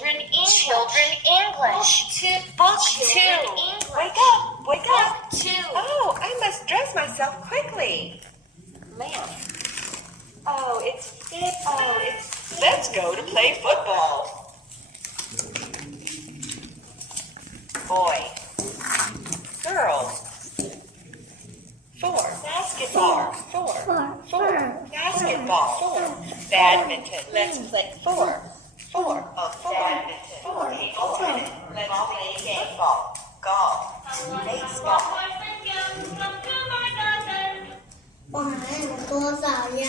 Children English. Children English. Book 2. English. Wake up! Wake up! Book 2. Oh, I must dress myself quickly. Lamp. Oh, it's fit. Let's go to play football. Boy. Girl. 4. Basketball. 4. Basketball. 4. Badminton. Let's play 4. Badminton. 4. Let's play baseball. Golf. Baseball. 我还有多少样？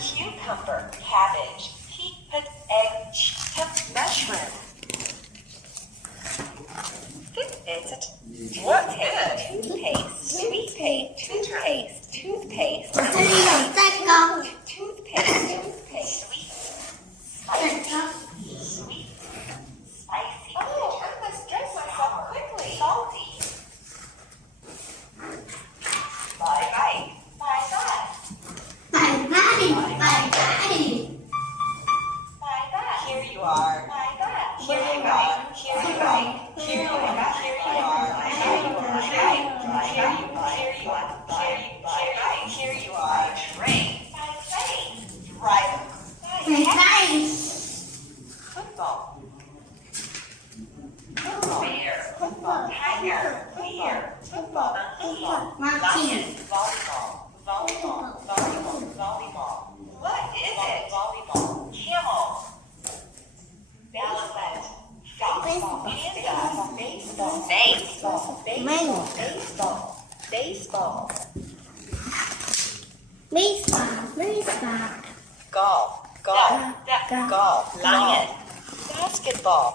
Cucumber, cabbage, pea, egg, mushroom. What's it? Toothpaste. 我这里有蛋糕， Toothpaste. Sweet. Spicy. Oh, I must dress myself quickly. Salty. Bye. 拜拜。 Here you are. Train. Driver. 拜拜。 Football. Bear. Tiger. Deer. Football. Monkey. Volleyball. What is it? Volleyball. Camel. Elephant. Baseball. Baseball. Golf. Lion. Basketball.